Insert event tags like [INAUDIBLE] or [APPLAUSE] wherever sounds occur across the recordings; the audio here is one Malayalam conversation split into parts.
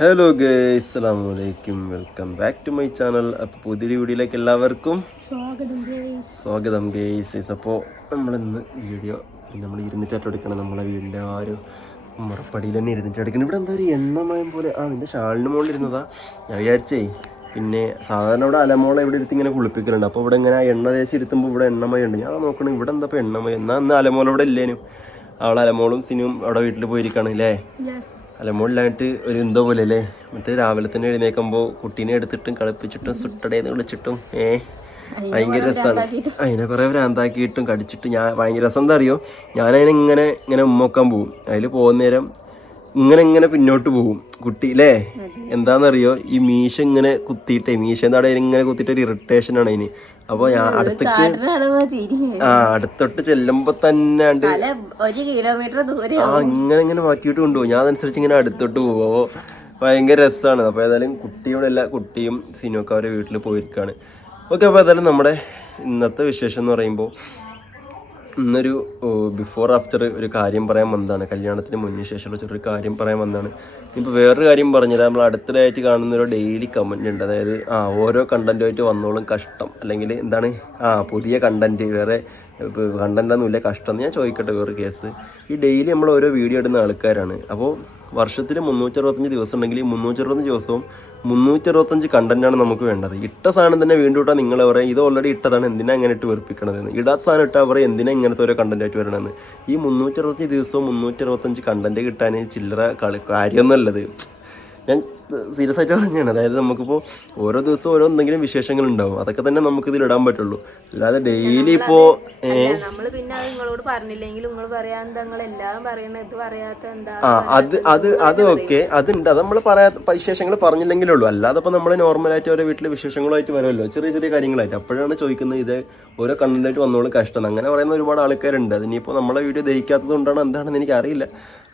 ഹലോ ഗേസ് അലൈക്കും welcome back to my channel അപ്പോൾ പുതിയൊരു വീഡിയോയിലേക്ക് എല്ലാവർക്കും സ്വാഗതം ഗേസ് സ്വാഗതം ഗേസ് അപ്പോൾ നമ്മളിന്ന് വീഡിയോ നമ്മൾ ഇരുന്നിട്ടായിട്ട് എടുക്കണം. നമ്മളെ വീടിന്റെ ആ ഒരു മുറപ്പടിയിൽ തന്നെ ഇരുന്നിട്ട് എടുക്കണം. ഇവിടെ എന്താ ഒരു എണ്ണമയം പോലെ? ആ നിന്റെ ഷാളിന് മുകളിൽ ഇരുന്നതാ. ഞാൻ വിചാരിച്ചേ. പിന്നെ സാധാരണ ഇവിടെ അലമോളെ ഇവിടെ എടുത്ത് ഇങ്ങനെ കുളിപ്പിക്കലുണ്ട്. അപ്പോൾ ഇവിടെ ഇങ്ങനെ ആ എണ്ണ തേച്ച് ഇരുത്തുമ്പോൾ ഇവിടെ എണ്ണമയം ഉണ്ട്. ഞാൻ നോക്കണം ഇവിടെ എന്താ ഇപ്പോൾ എണ്ണമയം? എന്നാൽ അന്ന് അലമോള ഇവിടെ ഇല്ലേനും. അവളെ അലമോളും സിനും അവിടെ വീട്ടിൽ പോയിരിക്കുകയാണ് അല്ലേ? യെസ് അലമോളിലായിട്ട് ഒരു എന്തോ പോലെ അല്ലേ? മറ്റേ രാവിലെ തന്നെ എഴുന്നേക്കുമ്പോൾ കുട്ടീനെ എടുത്തിട്ടും കളിപ്പിച്ചിട്ടും സുട്ടടേന്ന് വിളിച്ചിട്ടും ഏ? ഭയങ്കര രസമാണ് അതിനെ കുറേ ഭ്രാന്താക്കിയിട്ടും കടിച്ചിട്ടും ഞാൻ ഭയങ്കര രസം. എന്താ അറിയോ? ഞാനതിനെ ഇങ്ങനെ ഇങ്ങനെ ഉമ്മക്കാൻ പോകും അതിൽ പോകുന്ന നേരം ഇങ്ങനെ ഇങ്ങനെ പിന്നോട്ട് പോകും കുട്ടി അല്ലേ എന്താണെന്നറിയോ ഈ മീശ ഇങ്ങനെ കുത്തിയിട്ടേ മീശ എന്താ ഇങ്ങനെ കുത്തിയിട്ട് ഒരു ഇറിറ്റേഷൻ ആണ് അതിന്. അപ്പോൾ ഞാൻ അടുത്തേക്ക് ആ അടുത്തോട്ട് ചെല്ലുമ്പോ തന്നെ ഒരു കിലോമീറ്റർ ദൂരെ ആ ഇങ്ങനെ ഇങ്ങനെ മാറ്റിയിട്ട് കൊണ്ടുപോകും. ഞാൻ അതനുസരിച്ച് ഇങ്ങനെ അടുത്തോട്ട് പോവോ. ഭയങ്കര രസമാണ് അപ്പോൾ ഏതായാലും കുട്ടിയുടെ എല്ലാ കുട്ടിയും സിനിമക്കാരുടെ വീട്ടിൽ പോയിരിക്കുകയാണ് ഓക്കെ അപ്പോൾ ഏതായാലും നമ്മുടെ ഇന്നത്തെ വിശേഷം എന്ന് പറയുമ്പോൾ ഇന്നൊരു ബിഫോർ ആഫ്റ്റർ ഒരു കാര്യം പറയാൻ വന്നതാണ്. കല്യാണത്തിന് മുന്നേ ശേഷമുള്ള ചെറിയൊരു കാര്യം പറയാൻ വന്നതാണ്. ഇപ്പോൾ വേറൊരു കാര്യം പറഞ്ഞത് നമ്മൾ അടുത്തിടെയായിട്ട് കാണുന്ന ഒരു ഡെയിലി കമന്റ് ഉണ്ട്. അതായത് ആ ഓരോ കണ്ടന്റുമായിട്ട് വന്നോളും കഷ്ടം. അല്ലെങ്കിൽ എന്താണ് ആ പുതിയ കണ്ടന്റ് വേറെ കണ്ടന്റൊന്നുമില്ല കഷ്ടം എന്ന് ഞാൻ ചോദിക്കട്ടെ വേറെ കേസ് ഈ ഡെയിലി നമ്മൾ ഓരോ വീഡിയോ ഇടുന്ന ആൾക്കാരാണ്. അപ്പോൾ വർഷത്തിൽ മുന്നൂറ്ററുപത്തഞ്ച് ദിവസം ഉണ്ടെങ്കിൽ മുന്നൂറ്ററുപത്തഞ്ച് ദിവസവും മുന്നൂറ്ററുപത്തഞ്ച് കണ്ടന്റാണ് നമുക്ക് വേണ്ടത്. ഇട്ട സാധനം തന്നെ വീണ്ടും ഇട്ടാൽ നിങ്ങൾ അവരെ ഇത് ഓൾറെഡി ഇട്ടതാണ് എന്തിനാ ഇങ്ങനെ ഇട്ട് വെറുപ്പിക്കണതെന്ന് ഇടാത്ത സാധനം ഇട്ടാൽ അവരെ എന്തിനാ ഇങ്ങനത്തെ ഓരോ കണ്ടന്റ് ആയിട്ട് വരണമെന്ന് ഈ മുന്നൂറ്ററുപത്തഞ്ച് ദിവസവും മുന്നൂറ്റി അറുപത്തഞ്ച് കണ്ടന്റ് കിട്ടാൻ ചില്ലറ കളി കാര്യമൊന്നുമല്ലത് ഞാൻ സീരിയസ് ആയിട്ട് പറഞ്ഞാണ്. അതായത് നമുക്കിപ്പോൾ ഓരോ ദിവസവും ഓരോ എന്തെങ്കിലും വിശേഷങ്ങൾ ഉണ്ടാവും അതൊക്കെ തന്നെ നമുക്ക് ഇതിൽ ഇടാൻ പറ്റുള്ളൂ. അല്ലാതെ ഡെയിലി ഇപ്പോൾ നമ്മൾ പിന്നെ അത് നിങ്ങളോട് പറഞ്ഞില്ലെങ്കിൽ നിങ്ങൾ പറയാൻ എന്താ നിങ്ങൾ എല്ലാം പറയണ? ഇത് പറയാത്ത എന്താ ആ അത് അത് അത് ഓക്കെ. അതുണ്ട്. അത് നമ്മൾ പറയാ വിശേഷങ്ങൾ പറഞ്ഞില്ലെങ്കിലേ ഉള്ളൂ. അല്ലാതെ ഇപ്പോൾ നമ്മൾ നോർമലായിട്ട് ഓരോ വീട്ടിലെ വിശേഷങ്ങളുമായിട്ട് വരുമല്ലോ. ചെറിയ ചെറിയ കാര്യങ്ങളായിട്ട്. അപ്പോഴാണ് ചോദിക്കുന്നത് ഇത് ഓരോ കണ്ടന്റായിട്ട് വന്നോളും കഷ്ടം. അങ്ങനെ പറയുന്ന ഒരുപാട് ആൾക്കാരുണ്ട്. അതിനിപ്പോൾ നമ്മളെ വീഡിയോ ദഹിക്കാത്തത് കൊണ്ടാണ് എന്താണെന്ന് എനിക്കറിയില്ല.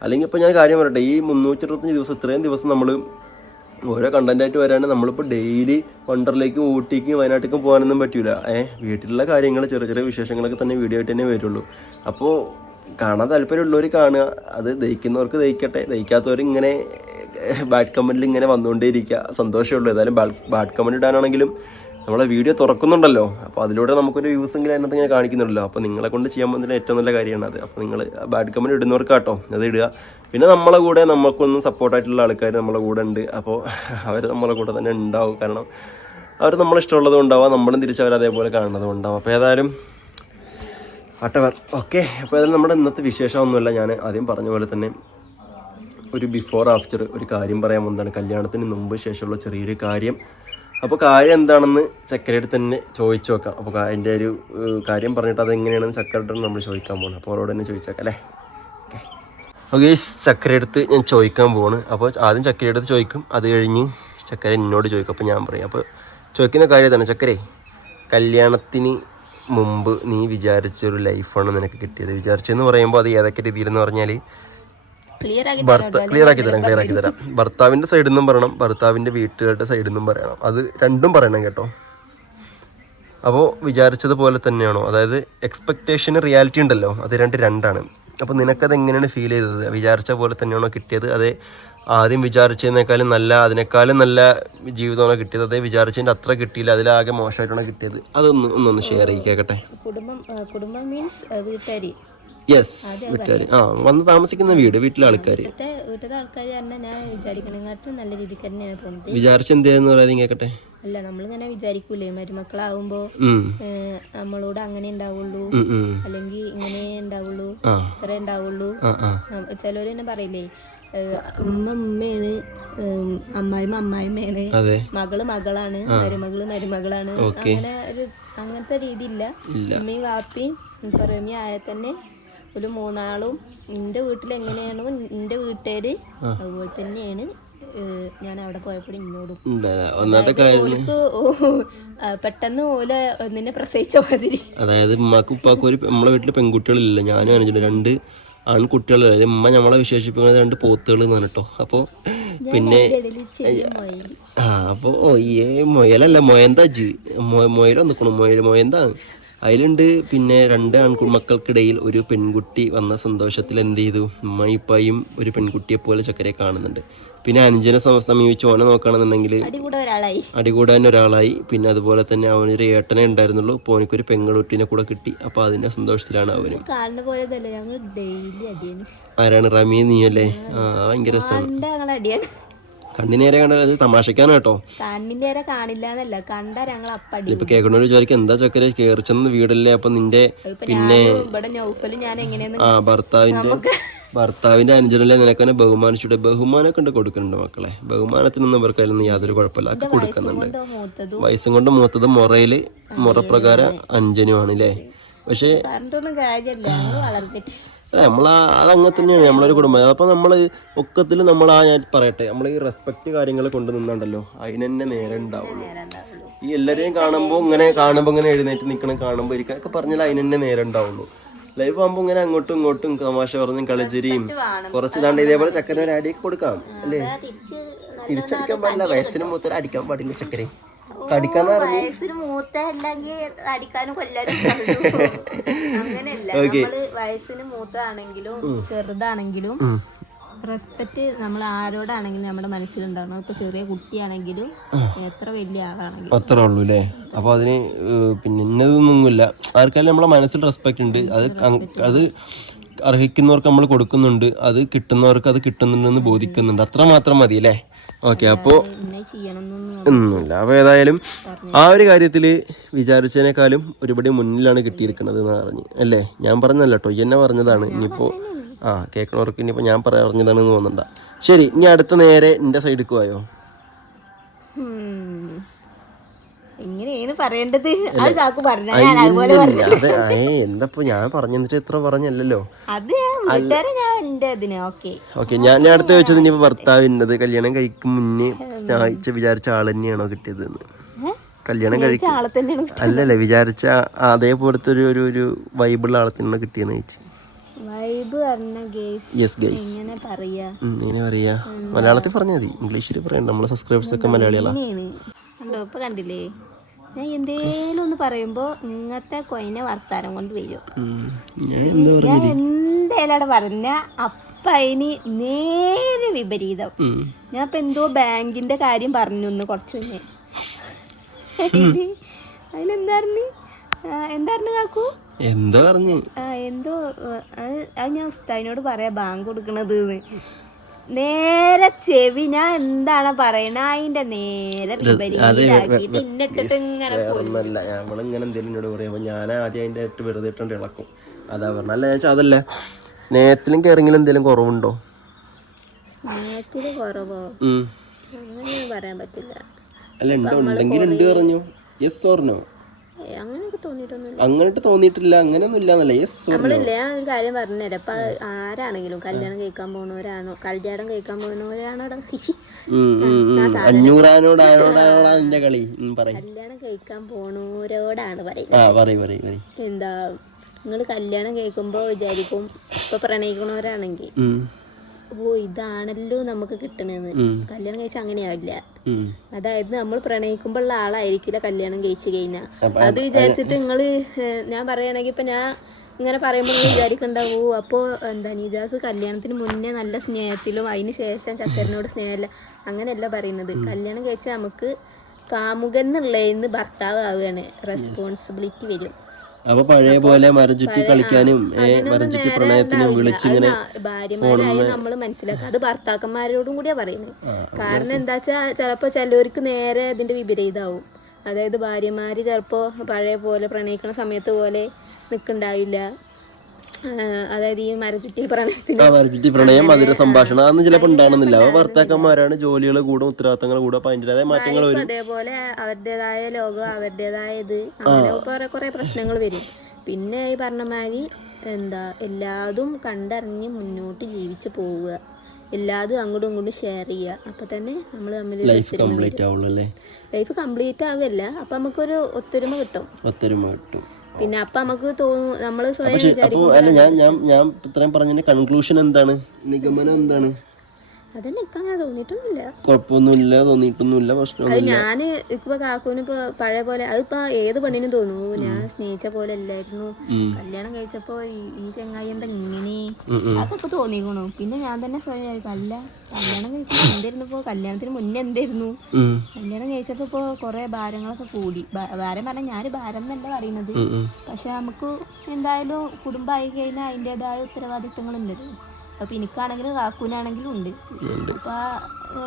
അല്ലെങ്കിൽ ഇപ്പോൾ ഞാൻ കാര്യം പറയട്ടെ ഈ മുന്നൂറ്റി അറുപത്തഞ്ച് ദിവസം ഇത്രയും ദിവസം നമ്മൾ ഓരോ കണ്ടന്റായിട്ട് വരാണ് നമ്മളിപ്പോൾ ഡെയിലി വണ്ടറിലേക്കും ഊട്ടിക്കും വയനാട്ടിലേക്കും പോകാനൊന്നും പറ്റില്ല ഏഹ് വീട്ടിലുള്ള കാര്യങ്ങൾ ചെറിയ ചെറിയ വിശേഷങ്ങളൊക്കെ തന്നെ വീഡിയോ ആയിട്ട് തന്നെ വരുള്ളൂ. അപ്പോൾ കാണാൻ താല്പര്യമുള്ളവർ കാണുക. അത് ദഹിക്കുന്നവർക്ക് ദഹിക്കട്ടെ. ദഹിക്കാത്തവർ ഇങ്ങനെ ബാഡ് കമന്റിൽ ഇങ്ങനെ വന്നുകൊണ്ടേയിരിക്കുക. ഉള്ളൂ. ഏതായാലും ബാഡ് കമന്റ് ഇടാനാണെങ്കിലും നമ്മളെ വീഡിയോ തുറക്കുന്നുണ്ടല്ലോ. അപ്പോൾ അതിലൂടെ നമുക്കൊരു വ്യൂസ് എങ്കിലും അതിനകത്ത് ഇങ്ങനെ കാണിക്കുന്നുണ്ടല്ലോ. അപ്പോൾ നിങ്ങളെ കൊണ്ട് ചെയ്യാൻ പറ്റുന്ന ഏറ്റവും നല്ല കാര്യമാണ് അത്. അപ്പോൾ നിങ്ങൾ ബാഡ് കമന്റ് ഇടുന്നവർക്ക് കേട്ടോ അത് ഇടുക. പിന്നെ നമ്മളെ കൂടെ നമുക്കൊന്നും സപ്പോർട്ടായിട്ടുള്ള ആൾക്കാർ നമ്മളെ കൂടെ ഉണ്ട്. അപ്പോൾ അവർ നമ്മളെ കൂടെ തന്നെ ഉണ്ടാവും. കാരണം അവർ നമ്മളിഷ്ടമുള്ളതും ഉണ്ടാവാം. നമ്മളും തിരിച്ച് അവർ അതേപോലെ കാണുന്നതും ഉണ്ടാവും. അപ്പോൾ ഏതായാലും വട്ടവർ. ഓക്കെ അപ്പോൾ ഏതായാലും നമ്മുടെ ഇന്നത്തെ വിശേഷമൊന്നുമില്ല. ഞാൻ ആദ്യം പറഞ്ഞ പോലെ തന്നെ ഒരു ബിഫോർ ആഫ്റ്റർ ഒരു കാര്യം പറയാൻ വന്നതാണ്. കല്യാണത്തിന് മുമ്പ് ശേഷമുള്ള ചെറിയൊരു കാര്യം. അപ്പോൾ കാര്യം എന്താണെന്ന് ചക്കരയുടെ തന്നെ ചോദിച്ചു നോക്കാം. അപ്പോൾ അതിന്റെ ഒരു കാര്യം പറഞ്ഞിട്ട് അതെങ്ങനെയാണെന്ന് ചക്കരയുടെ നമ്മൾ ചോദിക്കാൻ പോകണം അപ്പോൾ അവരോട് തന്നെ ചോദിച്ചേക്കാം അല്ലേ? ഓക്കെ. ഓക്കെ ചക്കരയെടുത്ത് ഞാൻ ചോദിക്കാൻ പോവാണ്. അപ്പോൾ ആദ്യം ചക്കരയെടുത്ത് ചോദിക്കും. അത് കഴിഞ്ഞ് ചക്കര എന്നോട് ചോദിക്കും. അപ്പോൾ ഞാൻ പറയും. അപ്പോൾ ചോദിക്കുന്ന കാര്യം തന്നെ ചക്കരേ കല്യാണത്തിന് മുമ്പ് നീ വിചാരിച്ചൊരു ലൈഫാണ് നിനക്ക് കിട്ടിയത്. വിചാരിച്ചെന്ന് പറയുമ്പോൾ അത് ഏതൊക്കെ രീതിയിലെന്ന് പറഞ്ഞാൽ ക്ലിയർ ആക്കി തരാം ക്ലിയർ ആക്കി തരാം ഭർത്താവിന്റെ സൈഡിൽ നിന്നും പറയണം. ഭർത്താവിന്റെ വീട്ടുകാരുടെ സൈഡിൽ നിന്നും പറയണം. അത് രണ്ടും പറയണം കേട്ടോ. അപ്പോൾ വിചാരിച്ചതുപോലെ തന്നെയാണോ? അതായത് എക്സ്പെക്റ്റേഷന് റിയാലിറ്റി ഉണ്ടല്ലോ. അത് രണ്ട് രണ്ടാണ്. അപ്പോൾ നിനക്കത് എങ്ങനെയാണ് ഫീൽ ചെയ്തത്? വിചാരിച്ച പോലെ തന്നെയാണോ കിട്ടിയത്? അതേ ആദ്യം വിചാരിച്ചതിനേക്കാളും നല്ല അതിനേക്കാളും നല്ല ജീവിതമാണോ കിട്ടിയത്? അതേ വിചാരിച്ചതിന്റെ അത്ര കിട്ടിയില്ല. അതിലാകെ മോശമായിട്ടാണോ കിട്ടിയത്? അതൊന്ന് ഒന്നൊന്ന് ഷെയർ ചെയ്യിക്കട്ടെ കുടുംബം കുടുംബം മീൻസ് വീട്ടുകാരി. യെസ് വീട്ടുകാർ ആ വന്ന് താമസിക്കുന്ന വീട് വീട്ടിലെ ആൾക്കാർ ആൾക്കാർ ഞാൻ വിചാരിക്കണേക്കാട്ടും നല്ല രീതിക്ക് തന്നെയാണ് പോകുന്നത്. വിചാരിച്ച എന്താന്ന് പറയാതെ കേക്കട്ടെ അല്ല നമ്മളിങ്ങനെ വിചാരിക്കൂലേ? മരുമക്കളാവുമ്പോ നമ്മളോട് അങ്ങനെ ഉണ്ടാവുള്ളൂ. അല്ലെങ്കിൽ ഇങ്ങനെ ഉണ്ടാവുള്ളൂ. ഇത്ര ഉണ്ടാവുള്ളൂ. ചിലവര് തന്നെ പറയില്ലേ ഉമ്മ ഉമ്മയാണ് അമ്മായിമ്മ അമ്മായിമ്മയാണ് മകൾ മകളാണ് മരുമകൾ മരുമകളാണ്. അങ്ങനെ ഒരു അങ്ങനത്തെ രീതിയില്ല. ഉമ്മയും വാപ്പിയും പുറമേ ആയാൽ തന്നെ ഒരു മൂന്നാളും എന്റെ വീട്ടിൽ എങ്ങനെയാണോ എന്റെ വീട്ടുകാര് അതുപോലെ തന്നെയാണ് ഞാൻ അവിടെ പോയപ്പോൾ ഇന്നോടും. ഓലിക്ക് പെട്ടെന്ന് ഓല നിന്നെ പ്രസവിച്ച മാതിരി. അതായത് ഉമ്മാക്കും ഉപ്പാക്കും ഒരു നമ്മളെ വീട്ടിൽ പെൺകുട്ടികളില്ല. ഞാനും അനുജനും രണ്ട് ആൺകുട്ടികളല്ല ഉമ്മ നമ്മളെ വിശേഷിപ്പിക്കുന്നത് രണ്ട് പോത്തുകൾ എന്ന് പറഞ്ഞിട്ടോ. അപ്പോൾ പിന്നെ ആ അപ്പോൾ ഒയ്യേ മൊയലല്ല മൊയന്താ ജി? നിൽക്കണു മൊയൽ മൊയന്താ അതിലുണ്ട് പിന്നെ രണ്ട് ആൺമക്കൾക്കിടയിൽ ഒരു പെൺകുട്ടി വന്ന സന്തോഷത്തിൽ എന്ത് ചെയ്തു? ഉമ്മ ഒരു പെൺകുട്ടിയെ പോലെ ചക്കരയെ കാണുന്നുണ്ട്. പിന്നെ അനുജനെ സമ- സമീപിച്ച് ഓനെ നോക്കുകയാണെന്നുണ്ടെങ്കിൽ അടികൂടാൻ ഒരാളായി. പിന്നെ അതുപോലെ തന്നെ അവനൊരു ഏട്ടനെ ഉണ്ടായിരുന്നുള്ളൂ. അപ്പോൾ അവനക്കൊരു പെങ്ങളുട്ടിനെ കൂടെ കിട്ടി. അപ്പോൾ അതിന്റെ സന്തോഷത്തിലാണ് അവനും. ആരാണ് റമീ? നീ അല്ലേ ആ ഭയങ്കര രസമാണ്. കണ്ണിനേരെ കണ്ടത് തമാശക്കാണ് കേട്ടോ. കണ്ണിന്റെ നേരെ കാണില്ല എന്നല്ല കണ്ട ഞങ്ങൾ അപ്പടി. ഇപ്പൊ കേൾക്കണോട് ചോദിക്കും എന്താ ചക്കര കേറിച്ചെന്ന് വീടല്ലേ? അപ്പൊ നിന്റെ പിന്നെ ഞാനും ഇവിടെ നൗഫലും ഞാൻ എങ്ങനെയാന്ന് ആ ഭർത്താവിന്റെ ഭർത്താവിന്റെ അനുജനല്ലേ നിനക്കന്നെ ബഹുമാനിച്ചിട്ട് ബഹുമാനമൊക്കെ ഉണ്ട് കൊടുക്കുന്നുണ്ട് മക്കളെ. ബഹുമാനത്തിനൊന്നും അവർക്ക് അതിലൊന്നും യാതൊരു കുഴപ്പമില്ല. ഒക്കെ കൊടുക്കുന്നുണ്ട്. വയസ്സും കൊണ്ട് മൂത്തത്? മുറയിൽ മുറപ്രകാരം അഞ്ചനുമാണ് അല്ലേ പക്ഷേ നമ്മൾ അതങ്ങനെ തന്നെയാണ് നമ്മളൊരു കുടുംബം. അപ്പോൾ നമ്മൾ ഒക്കത്തിൽ നമ്മൾ ആ ഞാൻ പറയട്ടെ നമ്മൾ ഈ റെസ്പെക്റ്റ് കാര്യങ്ങൾ കൊണ്ട് നിന്നുണ്ടല്ലോ? അതിന് തന്നെ നേരെ ഉണ്ടാവുള്ളൂ. ഈ എല്ലാവരെയും കാണുമ്പോൾ ഇങ്ങനെ കാണുമ്പോൾ ഇങ്ങനെ എഴുന്നേറ്റ് നിൽക്കണം കാണുമ്പോൾ ഇരിക്കണം ഒക്കെ പറഞ്ഞാൽ അതിന് തന്നെ നേരെ ഉണ്ടാവുള്ളൂ. ലൈവ് ആകുമ്പോൾ ഇങ്ങനെ അങ്ങോട്ടും ഇങ്ങോട്ടും തമാശ പറഞ്ഞും കളിച്ചിരിയും. കുറച്ച് ദാണ്ട് ഇതേപോലെ ചക്കരൊരു അടിയൊക്കെ കൊടുക്കാം അല്ലേ? തിരിച്ചടിക്കാൻ പാടില്ല വയസ്സിന് മൂത്തര അടിക്കാൻ പാടില്ല ചക്കര കടിക്കാന്ന് പറഞ്ഞു? വയസ്സിന് മൂത്ത അല്ലെങ്കിൽ അടിക്കാനും കൊല്ലാനും. അങ്ങനെയല്ല. നമ്മൾ വയസ്സിന് മൂത്തതാണെങ്കിലും ചെറുതാണെങ്കിലും റെസ്പെക്ട് നമ്മൾ ആരോടാണെങ്കിലും നമ്മുടെ മനസ്സിലുണ്ടാവണം. ഇപ്പൊ ചെറിയ കുട്ടിയാണെങ്കിലും എത്ര വലിയ ആളാണെങ്കിലും. അത്രേ ഉള്ളൂ അല്ലേ അപ്പൊ അതിന് പിന്നെ ഇന്നതൊന്നുമില്ല ആർക്കായാലും നമ്മളെ മനസ്സിൽ റെസ്പെക്ട് ഉണ്ട്. അത് അത് അർഹിക്കുന്നവർക്ക് നമ്മൾ കൊടുക്കുന്നുണ്ട്. അത് കിട്ടുന്നവർക്ക് അത് കിട്ടുന്നുണ്ടെന്ന് ബോധിക്കുന്നുണ്ട്. അത്ര മാത്രം മതി അല്ലേ ഓക്കെ അപ്പോ ഇന്നെ ചെയ്യണമെന്നൊന്നും ഒന്നുമില്ല. അപ്പോൾ ഏതായാലും ആ ഒരു കാര്യത്തിൽ വിചാരിച്ചതിനേക്കാളും ഒരുപടി മുന്നിലാണ് കിട്ടിയിരിക്കുന്നത് എന്ന് പറഞ്ഞ്. അല്ലേ? ഞാൻ പറഞ്ഞല്ല കേട്ടോ എന്നെ പറഞ്ഞതാണ്. ഇനിയിപ്പോൾ ആ കേൾക്കണവർക്ക് ഇനിയിപ്പോൾ ഞാൻ പറഞ്ഞതാണെന്ന് തോന്നണ്ട. ശരി ഇനി അടുത്ത നേരെ എന്റെ സൈഡിലേക്ക് പോയോ? ഉം. എങ്ങനെയാണ് പറയേണ്ടത്. അത് കാക്കു പറഞ്ഞ ഞാൻ അതുപോലെ ഞാൻ പറഞ്ഞിട്ട് ഇത്ര പറഞ്ഞല്ലോ അത് ഞാൻ വീട്ടുകാരെ ഞാൻ എന്റെ അതിന് ഓക്കെ. ഓക്കെ ഞാൻ ഞാൻ അടുത്ത് ചോദിച്ചത് ഇനി ഭർത്താവിന്റെത് കല്യാണം കഴിക്കും മുന്നേ സ്നേഹിച്ച വിചാരിച്ച ആൾ തന്നെയാണോ കിട്ടിയത് കല്യാണം കഴിക്കും. അല്ലല്ല വിചാരിച്ച അതേപോലത്തെ ഒരു ഒരു ഒരു വൈബിളുള്ള ആളെ തന്നെ കിട്ടിയെന്ന് ചോദിച്ചു. വൈബ് ഇങ്ങനെ പറയാ? മലയാളത്തിൽ പറഞ്ഞാൽ മതി. ഇംഗ്ലീഷിൽ പറയണ്ട. നമ്മളെ സബ്സ്ക്രൈബേഴ്സ് ഒക്കെ മലയാളികളാ. എങ്ങനെയാണ് കണ്ടോ ഇപ്പൊ കണ്ടില്ലേ? ഞാൻ എന്തേലും ഒന്ന് പറയുമ്പോ ഇങ്ങനത്തെ കൊയിനെ വർത്താനം കൊണ്ട് വരും. ഞാൻ എന്തേലും അവിടെ പറഞ്ഞ അപ്പ അതിന് നേരെ വിപരീതം. ഞാൻ ഇപ്പൊ എന്തോ ബാങ്കിന്റെ കാര്യം പറഞ്ഞു ഒന്ന് കുറച്ച് മുന്നേ. അതിനെന്തായിരുന്നു? എന്തായിരുന്നു കാക്കു? എന്താ പറഞ്ഞു? ആ, എന്തോ അത് അത് ഞാൻ ഉസ്താദിനോട് പറയാ ബാങ്ക് കൊടുക്കണത് നേരെ ചെവി ഞാൻ എന്താണ് പറയണ? അതിന്റെ നേരെ വിപരീതാക്കിട്ട് ഇന്നിട്ടിട്ട് ഇങ്ങനെ വേറൊന്നല്ല നമ്മളിങ്ങനെ എന്തെങ്കിലും എന്നോട് പറയും ഞാൻ ആദ്യം അതിന്റെ ഇട്ട് വെറുതെ ഇട്ടുണ്ട് ഇളക്കും. അതാ പറഞ്ഞ. അല്ല ഞാൻ അതല്ല. സ്നേഹത്തിലും കേറിങ്ങിലും എന്തെങ്കിലും കുറവുണ്ടോ? സ്നേഹത്തിലും കുറവോ. അങ്ങനെ പറയാൻ പറ്റില്ല. അല്ല ഉണ്ടോ? ഉണ്ടെങ്കിൽ ഉണ്ട് പറഞ്ഞു. യെസ് ഓർണോ അങ്ങനെയൊക്കെ തോന്നിയിട്ടൊന്നുമില്ല. അങ്ങോട്ട് തോന്നിയിട്ടില്ല അങ്ങനെയൊന്നും ഇല്ലാന്നല്ല യെസ് നമ്മളില്ലേ ഞാൻ ഒരു കാര്യം പറഞ്ഞുതരാം. അപ്പൊ ആരാണെങ്കിലും കല്യാണം കഴിക്കാൻ പോണവരാണോ കല്യാണം കഴിക്കാൻ പോകുന്നവരാണോ അവിടെ? ഹിഹി. അഞ്ഞൂറാനോട് ആരോടാണോടാ നിന്റെ കളി. കല്യാണം കഴിക്കാൻ പോണവരോടാണ് പറയുന്നത്. ആ പറയ് പറയ് പറയ്. എന്താ നിങ്ങൾ കല്യാണം കഴിക്കുമ്പോൾ വിചാരിക്കും ഇപ്പൊ പ്രണയിക്കണവരാണെങ്കിൽ. ഓ ഇതാണല്ലോ നമുക്ക് കിട്ടണെന്ന്. കല്യാണം കഴിച്ച അങ്ങനെയാവില്ല. അതായത് നമ്മൾ പ്രണയിക്കുമ്പോൾ ഉള്ള ആളായിരിക്കില്ല കല്യാണം കഴിച്ചു കഴിഞ്ഞാൽ അത് വിചാരിച്ചിട്ട് നിങ്ങൾ ഞാൻ പറയുകയാണെങ്കിൽ ഇപ്പൊ ഞാൻ ഇങ്ങനെ പറയുമ്പോൾ വിചാരിക്കണ്ടാവൂ അപ്പോൾ എന്താ നിജാസ് കല്യാണത്തിന് മുന്നേ നല്ല സ്നേഹത്തിലും അതിന് ശേഷം ചക്കരനോട് സ്നേഹമില്ല അങ്ങനെയല്ല പറയുന്നത്. കല്യാണം കഴിച്ചാൽ നമുക്ക് കാമുകൻ എന്നുള്ളതിന് ഭർത്താവ് ആവുകയാണ് റെസ്പോൺസിബിലിറ്റി വരും. അപ്പൊ പഴയ പോലെ മരം ചുറ്റി കളിക്കാനും മരം ചുറ്റി പ്രണയത്തിനും വിളിച്ചിങ്ങനെ ഭാര്യമാരായി നമ്മൾ മനസ്സിലാക്കുക. അത് ഭർത്താക്കന്മാരോടും കൂടിയാ പറയുന്നത് കാരണം എന്താ വെച്ചാ ചിലപ്പോ ചിലവർക്ക് നേരെ അതിന്റെ വിപരീതമാവും അതായത് ഭാര്യമാര് ചിലപ്പോ പഴയ പോലെ പ്രണയിക്കണ സമയത്ത് പോലെ നിൽക്കണ്ടാവില്ല അതായത് ഈ മരചുറ്റി പ്രണയത്തിന് ആ മരം പ്രണയം മധുര സംഭാഷണം അന്ന് ചിലപ്പോൾ ഉണ്ടാണെന്നില്ല അവ ഭർത്താക്കന്മാരാണ് ജോലികൾ കൂടും ഉത്തരവാദിത്തങ്ങൾ കൂടും അപ്പൊ അതിന്റെതായ മാറ്റങ്ങൾ വരും. അതേപോലെ അവരുടേതായ ലോകം അവരുടേതായ ഇത് അങ്ങനെ കുറെ കുറെ പ്രശ്നങ്ങൾ വരും. പിന്നെ ഈ പറഞ്ഞമാതിരി എന്താ എല്ലാതും കണ്ടറിഞ്ഞ് മുന്നോട്ട് ജീവിച്ച് പോവുക. എല്ലാതും അങ്ങോട്ടും ഇങ്ങോട്ടും ഷെയർ ചെയ്യുക. അപ്പൊ തന്നെ നമ്മൾ തമ്മിൽ ലൈഫ് കംപ്ലീറ്റ് ആവുള്ളൂ അല്ലേ? ലൈഫ് കംപ്ലീറ്റ് ആവില്ല അപ്പൊ നമുക്കൊരു ഒത്തൊരുമ കിട്ടും. ഒത്തൊരുമ കിട്ടും. പിന്നെ അപ്പൊ നമുക്ക് തോന്നും നമ്മൾ സ്വയം അപ്പൊ ഞാൻ ഞാൻ ഞാൻ ഇത്രയും പറഞ്ഞതിന്റെ കൺക്ലൂഷൻ എന്താണ്? നിഗമനം എന്താണ്? അതന്നെ ഇപ്പൊ അങ്ങനെ തോന്നിയിട്ടൊന്നുമില്ല. കുഴപ്പമൊന്നുമില്ല തോന്നിയിട്ടൊന്നുമില്ല അത് പ്രശ്നമൊന്നുമില്ല. ഞാൻ ഇപ്പൊ കാക്കൂന് ഇപ്പൊ പഴയ പോലെ അതിപ്പോ ഏത് പെണ്ണിനും തോന്നുന്നു. ഞാൻ സ്നേഹിച്ച പോലെ അല്ലായിരുന്നു. ഉം. കല്യാണം കഴിച്ചപ്പോ ഈ- ഈ ചെങ്ങായി എന്താ ഇങ്ങനെ? ഉം, ഉം. അതൊക്കെ തോന്നിക്കണു. പിന്നെ ഞാൻ തന്നെ സ്വയം വിചാരിക്കും, അല്ല കല്യാണം കഴിച്ചപ്പോ എന്തായിരുന്നു ഇപ്പൊ കല്യാണത്തിന് മുന്നേ എന്തായിരുന്നു? ഉം, കല്യാണം കഴിച്ചപ്പോ ഇപ്പൊ കൊറേ ഭാരങ്ങളൊക്കെ കൂടി. ഭാ- ഭാരം പറഞ്ഞാൽ ഞാൻ ഭാരം എന്നല്ല പറയുന്നത്. ഉം, ഉം. പക്ഷെ നമുക്ക് എന്തായാലും കുടുംബമായി കഴിഞ്ഞാൽ അതിന്റെതായ ഉത്തരവാദിത്തങ്ങൾ ഉണ്ടല്ലോ അപ്പൊ എനിക്കാണെങ്കിലും കാക്കൂനാണെങ്കിലും ഉണ്ട്. അപ്പൊ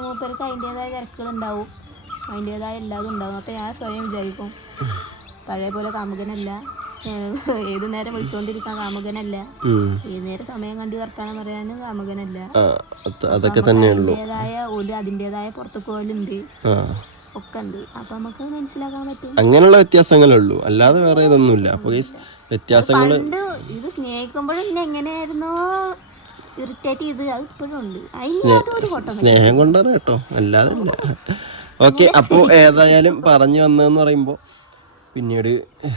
മൂപ്പർക്ക് അതിന്റെതായ തിരക്കുകൾ ഉണ്ടാവും അതിന്റെതായ എല്ലാതും ഉണ്ടാവും. അപ്പൊ ഞാൻ സ്വയം വിചാരിക്കും. പഴയ പോലെ കാമുകനല്ല. ഏത് നേരം വിളിച്ചോണ്ടിരിക്കാൻ കാമുകനല്ല. ഏത് നേരം സമയം കണ്ടി വർത്താനം പറയാനും കാമുകനല്ല. അതൊക്കെ തന്നെയുള്ളൂ. അതിന്റെതായ ഒരു അതിന്റെതായ പുറത്തുപോലുണ്ട് ഒക്കെ ഉണ്ട് അപ്പൊ നമുക്ക് മനസ്സിലാക്കാൻ പറ്റും. അങ്ങനെയുള്ള വ്യത്യാസങ്ങളേ ഉള്ളൂ അല്ലാതെ വേറെ ഇതൊന്നുമില്ല. അപ്പൊ വ്യത്യാസങ്ങൾ ഇത് സ്നേഹിക്കുമ്പോഴും എങ്ങനെയായിരുന്നോ ഇറിറ്റേറ്റ് ചെയ്ത് അത് ഇപ്പോഴും ഉണ്ട്. അതിന് സ്നേഹം കൊണ്ടാണ് കേട്ടോ. അല്ലാതെ ഇല്ല ഓക്കെ അപ്പോൾ ഏതായാലും പറഞ്ഞു വന്നതെന്ന് പറയുമ്പോൾ പിന്നീട്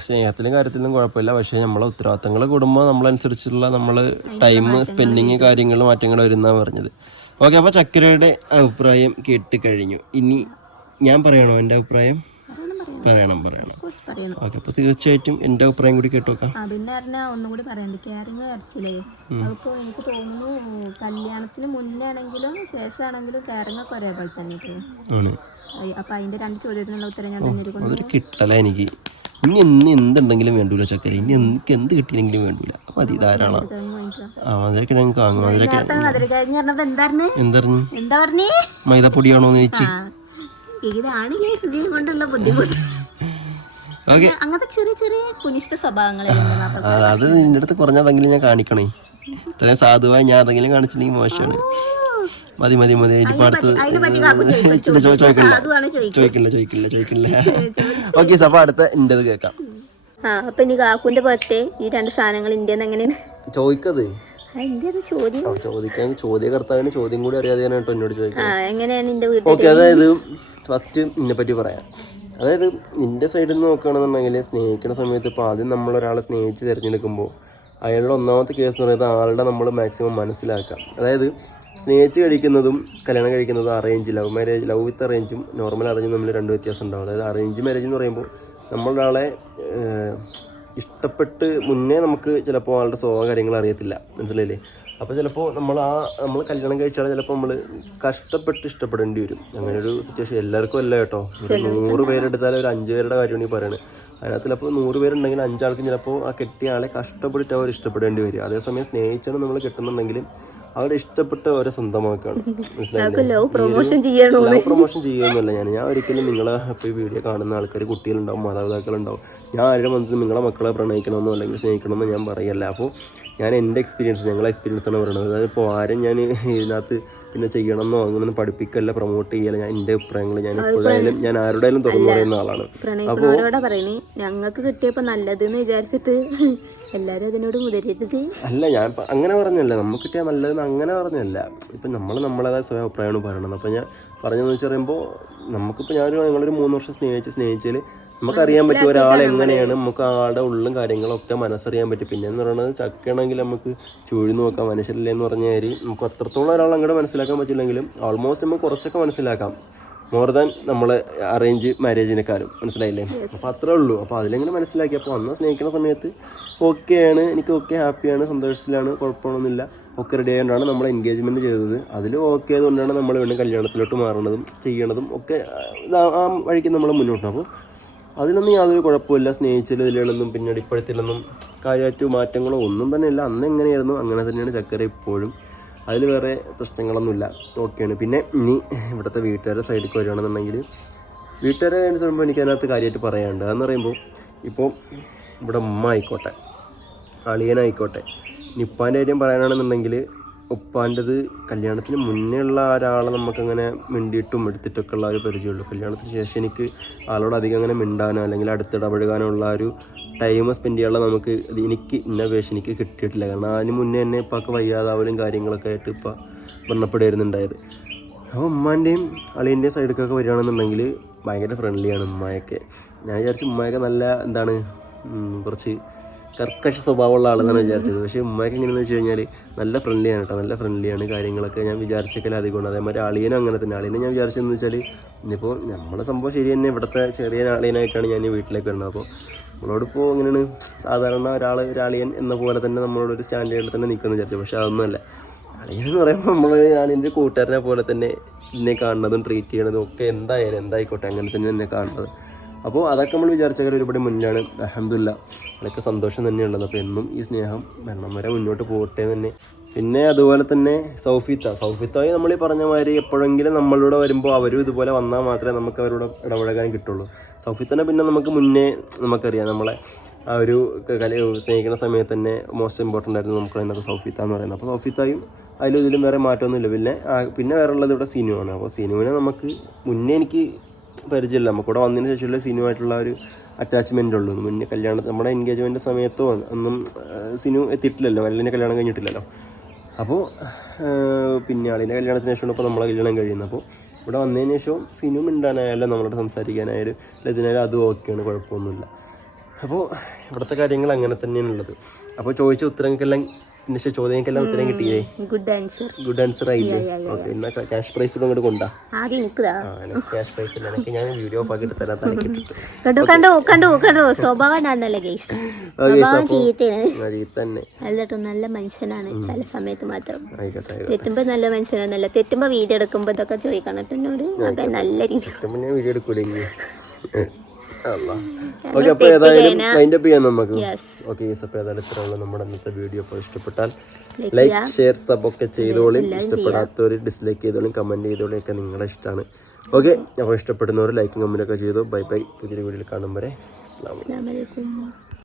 സ്നേഹത്തിലും കാര്യത്തിലും കുഴപ്പമില്ല. പക്ഷേ നമ്മളെ ഉത്തരവാദിത്തങ്ങൾ കൂടുമ്പോൾ നമ്മളനുസരിച്ചുള്ള നമ്മൾ ടൈം സ്പെൻഡിങ് കാര്യങ്ങൾ മാറ്റങ്ങൾ വരുന്ന പറഞ്ഞത്. ഓക്കെ അപ്പോൾ ചക്കരയുടെ അഭിപ്രായം കേട്ട് കഴിഞ്ഞു. ഇനി ഞാൻ പറയണോ എന്റെ അഭിപ്രായം? പറയണം പറയണം. പറയണം. ഓക്കെ അപ്പോൾ തീർച്ചയായിട്ടും എന്റെ അഭിപ്രായം കൂടി കേട്ടോക്കാം ആ പിന്നെ പറഞ്ഞാൽ ഒന്നും കൂടി പറയണ്ട്. കെയറിങ് വരച്ചില്ലേ അതിപ്പോ എനിക്ക് തോന്നുന്നു കല്യാണത്തിന് മുന്നേ ആണെങ്കിലും ശേഷമാണെങ്കിലും കെയറിങ് ഒക്കെ ഒരേപോലെ തന്നെ ആണ്. അപ്പൊ അതിന്റെ രണ്ട് ചോദ്യത്തിനുള്ള ഉത്തരം ഞാൻ തന്നിരിക്കുന്നു. അതൊരു കിട്ടല എനിക്ക്. ഇനി എന്ന് എന്തുണ്ടെങ്കിലും വേണ്ടൂല ചക്കര. ഇനി എനിക്ക് എന്ത് കിട്ടിയെങ്കിലും വേണ്ടൂല. മതി ധാരാളം. ആ മധുരക്ക് ഞങ്ങൾക്ക് വാങ്ങും മധുരക്ക് നേരത്തെ മധുര കഴിഞ്ഞ് പറഞ്ഞപ്പോ എന്തായിരുന്നു എന്തറിഞ്ഞു മൈദപ്പൊടിയാണോന്ന് ചോദിച്ചു. ഇതാണ് കേസ് ഇതിനെ കൊണ്ടുള്ള ബുദ്ധിമുട്ട്. അങ്ങനത്തെ ചെറിയ ചെറിയ കുനിഷ്ട സ്വഭാവങ്ങളെ അത് നിന്റെ അടുത്ത് കുറഞ്ഞതെങ്കിലും ഞാൻ കാണിക്കണേ. ഇത്രയും സാധുവായി ഞാൻ അതെങ്കിലും കാണിച്ചിട്ടുണ്ടെങ്കിൽ മോശമാണ്. മതി മതി മതി. പറ്റി കാക്കു ചോദിക്കില്ല. ചോദിക്കില്ല ചോദിക്കില്ല [LAUGHS] ഓക്കെ അപ്പോൾ അടുത്ത ഇന്റത് കേൾക്കാം. ആ അപ്പൊ ഇനി കാക്കുന്റെ ബർത്ത്ഡേ ഈ രണ്ട് സാധനങ്ങൾ ഇന്ത്യന്ന് എങ്ങനെയാണ്? ചോദിക്കത്? ഇന്ത്യ ചോദിക്കാൻ ചോദ്യകർത്താവിന് ചോദ്യം കൂടി അറിയാതെയാണ് കേട്ടോ എന്നോട് ചോദിക്കുന്നത് അതായത് ഫസ്റ്റ് ഇതിനെപ്പറ്റി പറ്റി പറയാം. അതായത് നിന്റെ സൈഡിൽ നിന്ന് നോക്കുകയാണെന്നുണ്ടെങ്കിൽ സ്നേഹിക്കുന്ന സമയത്ത് ഇപ്പോൾ ആദ്യം നമ്മളൊരാളെ സ്നേഹിച്ച് തിരഞ്ഞെടുക്കുമ്പോൾ അയാളുടെ ഒന്നാമത്തെ കേസ് എന്ന് പറയുന്നത് ആളുടെ നമ്മൾ മാക്സിമം മനസ്സിലാക്കാം അതായത് സ്നേഹിച്ച് കഴിക്കുന്നതും കല്യാണം കഴിക്കുന്നതും arrange love marriage love with അറേഞ്ചും normal അറേഞ്ചും നമ്മൾ രണ്ട് വ്യത്യാസം ഉണ്ടാവും. അതായത് അറേഞ്ച് മാരേജ് എന്ന് പറയുമ്പോൾ നമ്മളൊരാളെ ഇഷ്ടപ്പെട്ട് മുന്നേ നമുക്ക് ചിലപ്പോൾ ആളുടെ സ്വഭാവ കാര്യങ്ങൾ അറിയത്തില്ല. മനസ്സിലായില്ലേ? അപ്പോൾ ചിലപ്പോൾ നമ്മൾ ആ നമ്മൾ കല്യാണം കഴിച്ചാൽ ചിലപ്പോൾ നമ്മൾ കഷ്ടപ്പെട്ട് ഇഷ്ടപ്പെടേണ്ടി വരും. അങ്ങനെ ഒരു സിറ്റുവേഷൻ എല്ലാവർക്കും അല്ല കേട്ടോ. ഒരു നൂറ് പേരെടുത്താൽ ഒരു അഞ്ച് പേരുടെ കാര്യമാണ് ഈ പറയുന്നത് അതിനകത്ത് ചിലപ്പോൾ നൂറ് പേരുണ്ടെങ്കിൽ അഞ്ചാൾക്കും ചിലപ്പോൾ ആ കെട്ടിയ ആളെ കഷ്ടപ്പെട്ടിട്ട് അവർ ഇഷ്ടപ്പെടേണ്ടി വരും അതേസമയം സ്നേഹിച്ചാണ് നമ്മൾ കിട്ടുന്നുണ്ടെങ്കിൽ അവരെ ഇഷ്ടപ്പെട്ട് അവരെ സ്വന്തമാക്കാണ് മനസ്സിലായില്ലേ? ലവ് പ്രൊമോഷൻ ചെയ്യുന്നില്ല ഞാൻ ഞാൻ ഒരിക്കലും നിങ്ങളെ ഇപ്പോൾ ഈ വീഡിയോ കാണുന്ന ആൾക്കാർ കുട്ടികളുണ്ടാവും മാതാപിതാക്കളുണ്ടാവും. ഞാൻ ആരുടെ മനസ്സിൽ നിങ്ങളെ മക്കളെ പ്രണയിക്കണമെന്നോ അല്ലെങ്കിൽ സ്നേഹിക്കണമെന്നോ ഞാൻ പറയല്ല. അപ്പോൾ ഞാൻ എന്റെ എക്സ്പീരിയൻസ് ഞങ്ങളെ എക്സ്പീരിയൻസ് ആണ് പറയുന്നത്. അതായത് ഇപ്പോൾ ആരും ഞാൻ ഇതിനകത്ത് പിന്നെ ചെയ്യണമെന്നോ അങ്ങനെയൊന്നും പഠിപ്പിക്കല്ല പ്രൊമോട്ട് ചെയ്യല്ല ഞാൻ എന്റെ അഭിപ്രായങ്ങൾ ഞാൻ എപ്പോഴായാലും ഞാൻ ആരുടെയാലും തുറന്നു പറയുന്ന ആളാണ്. അപ്പോൾ പറയണേ ഞങ്ങൾക്ക് നല്ലത് നല്ലതെന്ന് വിചാരിച്ചിട്ട് [LAUGHS] എല്ലാവരും അതിനോട് മുതരരുത്. അല്ല ഞാൻ അങ്ങനെ പറഞ്ഞല്ല നമുക്ക് കിട്ടിയാൽ നല്ലതെന്ന് അങ്ങനെ പറഞ്ഞല്ല. ഇപ്പം നമ്മൾ നമ്മളേതായ സ്വയം അഭിപ്രായമാണ് പറയണത്. അപ്പോൾ ഞാൻ പറഞ്ഞതെന്ന് വെച്ച് പറയുമ്പോൾ നമുക്കിപ്പോൾ ഞാനൊരു ഞങ്ങളൊരു മൂന്ന് വർഷം സ്നേഹിച്ച് സ്നേഹിച്ചാൽ നമുക്കറിയാൻ പറ്റും ഒരാൾ എങ്ങനെയാണ് നമുക്ക് ആളുടെ ഉള്ളും കാര്യങ്ങളൊക്കെ മനസ്സറിയാൻ പറ്റും. പിന്നെ എന്ന് പറയുന്നത് ചക്കയാണെങ്കിൽ നമുക്ക് ചൂഴി നോക്കാം മനുഷ്യരില്ലേ എന്ന് പറഞ്ഞ കാര്യം നമുക്ക് അത്രത്തോളം ഒരാൾ അങ്ങോട്ട് മനസ്സിലാക്കാൻ പറ്റില്ലെങ്കിലും ഓൾമോസ്റ്റ് നമുക്ക് കുറച്ചൊക്കെ മനസ്സിലാക്കാം. മോർ ദാൻ നമ്മൾ അറേഞ്ച് മാരേജിനെക്കാളും മനസ്സിലായില്ലേ? അപ്പോൾ അത്രേ ഉള്ളൂ. അപ്പോൾ അതിലെങ്ങനെ മനസ്സിലാക്കി? അപ്പോൾ അന്ന് സ്നേഹിക്കുന്ന സമയത്ത് ഓക്കെയാണ് എനിക്ക് ഓക്കെ ഹാപ്പിയാണ് സന്തോഷത്തിലാണ് കുഴപ്പമൊന്നുമില്ല. ഒക്കെ റെഡി ആയതുകൊണ്ടാണ് നമ്മൾ എൻഗേജ്മെന്റ് ചെയ്തത്. അതിൽ ഓക്കെ ആയതുകൊണ്ടാണ് നമ്മൾ വീണ്ടും കല്യാണത്തിലോട്ട് മാറുന്നതും ചെയ്യണതും ഒക്കെ ആ വഴിക്ക് നമ്മൾ മുന്നോട്ട് അപ്പോൾ അതിലൊന്നും യാതൊരു കുഴപ്പമില്ല. സ്നേഹിച്ചതിൽ ഇതിലൊന്നും പിന്നീട് ഇപ്പോഴത്തിലൊന്നും കാര്യമായിട്ട് മാറ്റങ്ങളോ ഒന്നും തന്നെ ഇല്ല അന്ന് എങ്ങനെയായിരുന്നു? അങ്ങനെ തന്നെയാണ് ചക്കര ഇപ്പോഴും. അതിൽ വേറെ പ്രശ്നങ്ങളൊന്നുമില്ല. ഓക്കെയാണ് പിന്നെ ഇനി ഇവിടുത്തെ വീട്ടുകാരുടെ സൈഡിലേക്ക് വരികയാണെന്നുണ്ടെങ്കിൽ വീട്ടുകാരെ സംബന്ധിച്ച് എനിക്ക് അതിനകത്ത് കാര്യമായിട്ട് പറയാനുണ്ട്. അതെന്ന് പറയുമ്പോൾ ഇപ്പോൾ ഇവിടെ ഉമ്മ ആയിക്കോട്ടെ അളിയനായിക്കോട്ടെ നിപ്പാന്റെ കാര്യം പറയാനാണെന്നുണ്ടെങ്കിൽ ഉപ്പാന്റെത് കല്യാണത്തിന് മുന്നേ ഉള്ള ഒരാളെ നമുക്കങ്ങനെ മിണ്ടിയിട്ടും എടുത്തിട്ടൊക്കെ ഉള്ള ഒരു പരിചയമുള്ളൂ. കല്യാണത്തിന് ശേഷം എനിക്ക് ആളോട് അധികം അങ്ങനെ മിണ്ടാനോ അല്ലെങ്കിൽ അടുത്തിടപഴകാനോ ഉള്ള ഒരു ടൈം സ്പെൻഡ് ചെയ്യാനുള്ള നമുക്ക് എനിക്ക് ഇന്ന വേഷം എനിക്ക് കിട്ടിയിട്ടില്ല. കാരണം അതിന് മുന്നേ തന്നെ ഇപ്പൊക്കെ വയ്യാതാവലും കാര്യങ്ങളൊക്കെ ആയിട്ട് ഇപ്പം മരണപ്പെടുമായിരുന്നുണ്ടായത് അപ്പോൾ ഉമ്മാന്റെയും അളിയന്റെയും സൈഡിലേക്കൊക്കെ വരികയാണെന്നുണ്ടെങ്കിൽ ഭയങ്കര ഫ്രണ്ട്ലിയാണ് ഉമ്മയൊക്കെ. ഞാൻ വിചാരിച്ചു ഉമ്മയൊക്കെ നല്ല എന്താണ് കുറച്ച് കർക്കശ സ്വഭാവമുള്ള ആളെന്നാണ് വിചാരിച്ചത്. പക്ഷേ ഉമ്മയ്ക്ക് എങ്ങനെയാണെന്ന് വെച്ച് കഴിഞ്ഞാൽ നല്ല ഫ്രണ്ട്ലിയാണ് കേട്ടോ നല്ല ഫ്രണ്ട്ലിയാണ് കാര്യങ്ങളൊക്കെ ഞാൻ വിചാരിച്ചൊക്കെ അധികമാണ്. അതേമാതിരി അളിയനും അങ്ങനെ തന്നെ. അളിയനെ ഞാൻ വിചാരിച്ചതെന്ന് വെച്ചാൽ ഇനിയിപ്പോൾ നമ്മളെ സംഭവം ശരി തന്നെ ഇവിടുത്തെ ചെറിയ അളിയനായിട്ടാണ് ഞാൻ വീട്ടിലേക്ക് വരുന്നത്. അപ്പോൾ നമ്മളോടിപ്പോൾ ഇങ്ങനെയാണ് സാധാരണ ഒരാൾ ഒരാളിയൻ എന്ന പോലെ തന്നെ നമ്മളോട് ഒരു സ്റ്റാൻഡേർഡിൽ തന്നെ നിൽക്കുമെന്ന് വിചാരിച്ചു. പക്ഷേ അതൊന്നുമല്ല അളിയൻ എന്ന് പറയുമ്പോൾ നമ്മൾ ഞാൻ എന്റെ കൂട്ടുകാരനെ പോലെ തന്നെ എന്നെ കാണുന്നതും ട്രീറ്റ് ചെയ്യണതും ഒക്കെ എന്തായാലും എന്തായിക്കോട്ടെ. അങ്ങനെ തന്നെ എന്നെ കാണുന്നത്. അപ്പോൾ അതൊക്കെ നമ്മൾ വിചാരിച്ചൊക്കെ ഒരുപാട് മുന്നിലാണ് അഹമ്മദില്ല അതൊക്കെ സന്തോഷം തന്നെയുള്ളത് അപ്പോൾ എന്നും ഈ സ്നേഹം മരണം വരെ മുന്നോട്ട് പോകട്ടെ തന്നെ. പിന്നെ അതുപോലെ തന്നെ സൗഫിത്ത. സൗഫിത്തായി നമ്മൾ ഈ പറഞ്ഞ മാതിരി എപ്പോഴെങ്കിലും നമ്മളിവിടെ വരുമ്പോൾ അവരും ഇതുപോലെ വന്നാൽ മാത്രമേ നമുക്ക് അവരോട് ഇടപഴകാൻ കിട്ടുള്ളൂ. സൗഫിത്തനെ പിന്നെ നമുക്ക് മുന്നേ നമുക്കറിയാം. നമ്മളെ ആ ഒരു കല സ്നേഹിക്കുന്ന സമയത്ത് തന്നെ മോസ്റ്റ് ഇമ്പോർട്ടന്റ് ആയിരുന്നു നമുക്ക് അതിനകത്ത് സൗഫിത്ത എന്ന് പറയുന്നത്. അപ്പോൾ സൗഫിത്തായും അതിലും ഇതിലും വേറെ മാറ്റമൊന്നുമില്ല. പിന്നെ പിന്നെ വേറെ ഉള്ളത് ഇവിടെ സിനുവാണ്. അപ്പോൾ സിനുവിനെ നമുക്ക് മുന്നേ എനിക്ക് പരിചയമില്ല. നമുക്കിവിടെ വന്നതിന് ശേഷമുള്ള സിനു ആയിട്ടുള്ള ഒരു അറ്റാച്ച്മെന്റ് ഉള്ളൂ. മുന്നേ കല്യാണം നമ്മുടെ എൻഗേജ്മെന്റ് സമയത്തോ ഒന്നും സിനു എത്തിയിട്ടില്ലല്ലോ. വല്ലിന്റെ കല്യാണം കഴിഞ്ഞിട്ടില്ലല്ലോ. അപ്പോൾ പിന്നെ ആളിന്റെ കല്യാണത്തിന് ശേഷമാണ് ഇപ്പോൾ നമ്മളെ കല്യാണം കഴിയുന്നത്. അപ്പോൾ ഇവിടെ വന്നതിന് ശേഷവും സിനു മിണ്ടാനായാലും നമ്മളോട് സംസാരിക്കാനായാലും ഇതിനായാലും അതും ഓക്കെയാണ് കുഴപ്പമൊന്നുമില്ല. അപ്പോൾ ഇവിടുത്തെ കാര്യങ്ങൾ അങ്ങനെ തന്നെയാണുള്ളത്. അപ്പോൾ ചോദിച്ച ഉത്തരങ്ങൾക്കെല്ലാം പിന്നെ ചോദ്യങ്ങൾക്കെല്ലാം ഉത്തരം കിട്ടിയേ ഗുഡ് ആൻസർ ഗുഡ് ആൻസർ ആയില്ലേ? ഓക്കെ എന്നാ ക്യാഷ് പ്രൈസ് അങ്ങോട്ട് കൊണ്ടാ. ആദ്യം നിൽക്കുക ക്യാഷ് പ്രൈസ് എനിക്ക് ഞാൻ വീഡിയോ ഓഫ് ആക്കിയിട്ട് തരാൻ തലക്കിട്ടിട്ട് കണ്ടു കണ്ടു കണ്ടോ കണ്ടോ? സ്വഭാവം നന്നല്ല ഗൈസ് [LAUGHS] സ്വഭാവം ചീത്തയാണ്. തന്നെ അല്ലട്ടോ നല്ല മനുഷ്യനാണ് ചില സമയത്ത് മാത്രം. തെറ്റുമ്പോ നല്ല മനുഷ്യനൊന്നല്ല തെറ്റുമ്പോ വീഡിയോ എടുക്കുമ്പോ ഇതൊക്കെ ചോദിക്കണം എന്നോട്. അപ്പൊ നല്ല രീതി വീഡിയോ എടുക്കൂലേ [LAUGHS] ഓക്കെ അപ്പോൾ ഏതായാലും അതിന്റെ ചെയ്യാം നമുക്ക്. ഓക്കെ അപ്പോൾ ഏതായാലും ഇത്രയുള്ള നമ്മുടെ ഇന്നത്തെ വീഡിയോ അപ്പോൾ ഇഷ്ടപ്പെട്ടാൽ ലൈക്ക് ഷെയർ സബ് ഒക്കെ ചെയ്തോളും ഇഷ്ടപ്പെടാത്തവർ ഡിസ്ലൈക്ക് ചെയ്തോളും കമന്റ് ചെയ്തോളും ഒക്കെ നിങ്ങളെ ഇഷ്ടമാണ് ഓക്കെ അപ്പോൾ ഇഷ്ടപ്പെടുന്നവർ ലൈക്കും കമന്റ് ഒക്കെ ചെയ്തു. ബൈ ബൈ പുതിയൊരു വീഡിയോയിൽ കാണും വരെ. അസ്സാം അസ്സലാമലൈക്കും